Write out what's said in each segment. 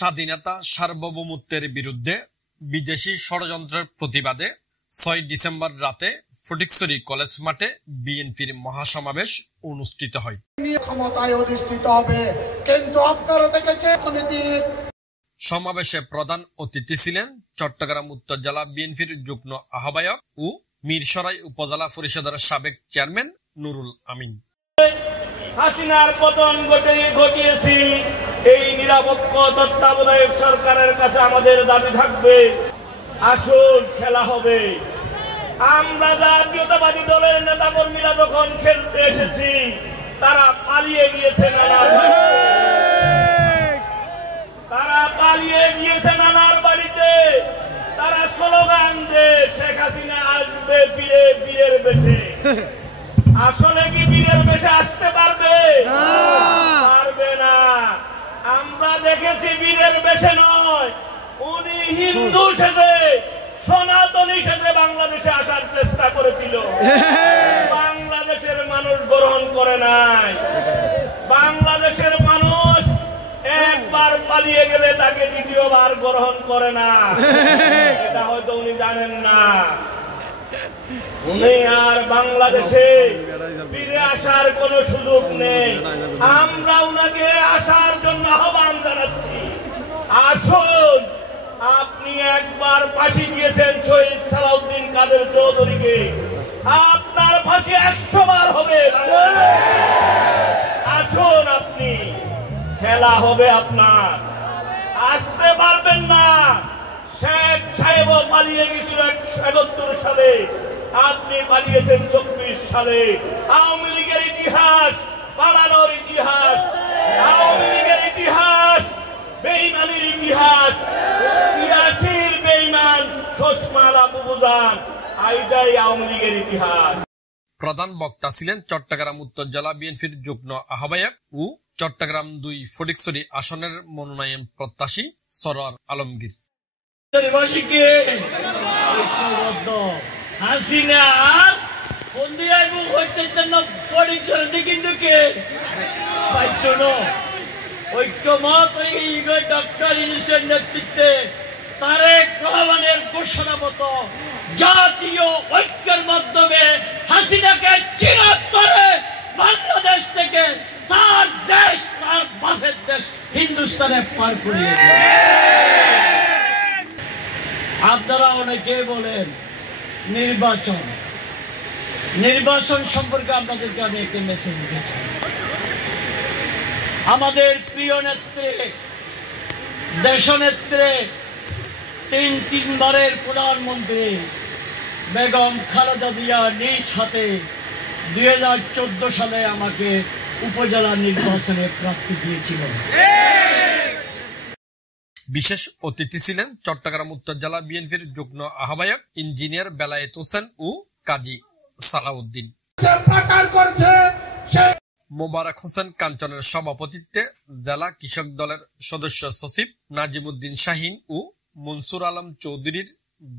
স্বাধীনতা সার্বভৌমত্বের বিরুদ্ধে বিদেশি ষড়যন্ত্রের প্রতিবাদে ৬ ডিসেম্বর রাতে ফটিকছড়ি কলেজ মাঠে বিএনপির মহাসমাবেশ অনুষ্ঠিত হয়। ক্ষমতায় অধিষ্ঠিত হবে, কিন্তু আপনারা দেখেছেন সমাবেশে প্রধান অতিথি ছিলেন চট্টগ্রাম উত্তর জেলা বিএনপির যুগ্ম আহ্বায়ক ও মিরসরাই উপজেলা পরিষদের সাবেক চেয়ারম্যান নুরুল আমিন। হাসিনার পতন ঘটিয়েছি, এই নিরপেক্ষ তত্ত্বাবধায়ক সরকারের কাছে আমাদের দাবি থাকবে, আসল খেলা হবে। আমরা জাতীয়তাবাদী দলের নেতা কর্মীরা যখন খেলতে এসেছি তারা পালিয়ে গিয়েছে নানার বাড়িতে। তারা স্লোগান দেয় শেখ হাসিনা আসবে বীরের বেশে। আসলে কি বীরের বেশে আসতে পারবে? পারবে না। আমরা দেখেছি বীরের বেশে নয়, উনি হিন্দু সেজে সনাতনী সেজে বাংলাদেশে আসার চেষ্টা করেছিল। বাংলাদেশের মানুষ গ্রহণ করে নাই। বাংলাদেশের মানুষ একবার পালিয়ে গেলে তাকে দ্বিতীয়বার গ্রহণ করে না। এটা হয়তো উনি জানেন না। উনি আর বাংলাদেশে ফিরে আসার কোন সুযোগ নেই। আমরা উনাকে আসার জন্য আহ্বান জানাচ্ছি। আসুন, আপনি একবার ফাঁসি দিয়েছেন শহীদ সালাউদ্দিন কাদের চৌধুরীকে, আপনার ফাঁসি ১০০ বার হবে। আসুন, আপনি খেলা হবে আপনার। আসতে পারবেন না। শেখ সাহেবও পালিয়ে গেছিল ৭১ সালে, আপনি পালিয়েছেন ২৪ সালে। আওয়ামী লীগের ইতিহাস পালানোর ইতিহাস, আওয়ামী লীগের ইতিহাস বেঈমানির ইতিহাস। ৮৬ বেঈমান শোষমাল আবুবুজান, এইটাই আওয়ামী লীগের ইতিহাস। প্রধান বক্তা ছিলেন চট্টগ্রাম উত্তর জেলা বিএনপির যুগ্ম আহ্বায়ক ও চট্টগ্রাম ২ ফটিকছড়ি আসনের মনোনয়ন প্রত্যাশী সরোয়ার আলমগীর। হাসিনা ঐক্যমত ডক্টর ইউনূসের নেতৃত্বে তারেক রহমানের ঘোষণা মতো জাতীয় ঐক্যের মাধ্যমে হাসিনাকে চিরতরে বাংলাদেশ থেকে তার দেশ, তার বাপের দেশ হিন্দুস্তানে পার করিয়ে দেয়। আপনারা অনেকে বলেন নির্বাচন সম্পর্কে আপনাদেরকে আমি একটি মেসেজ দিয়েছি। আমাদের প্রিয় নেত্রী, দেশনেত্রী, তিনবারের প্রধানমন্ত্রী বেগম খালেদা জিয়া নিজ হাতে ২০১৪ সালে আমাকে উপজেলা নির্বাচনে প্রার্থী দিয়েছিল। বিশেষ অতিথি ছিলেন চট্টগ্রাম উত্তর জেলা বিএনপির যুগ্ম আহ্বায়ক ইঞ্জিনিয়ার বেলায়েত হোসেন ও কাজী সালাউদ্দিন। মোবারক হোসেন কাঞ্চনের সভাপতিত্বে জেলা কৃষক দলের সদস্য সচিব নাজিমুদ্দিন শাহীন ও মনসুর আলম চৌধুরীর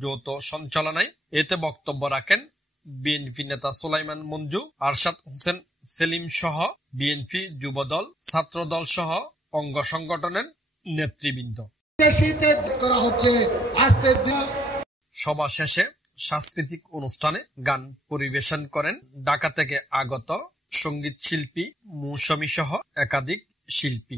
যৌথ সঞ্চালনায় এতে বক্তব্য রাখেন বিএনপি নেতা সুলাইমান মঞ্জু, আরশাদ হোসেন সেলিম সহ বিএনপি যুবদল, ছাত্রদল সহ অঙ্গ সংগঠনের নেতৃবৃন্দ। সভা শেষে সাংস্কৃতিক অনুষ্ঠানে গান পরিবেশন করেন ঢাকা থেকে আগত সঙ্গীত শিল্পী মৌসুমী সহ একাধিক শিল্পী।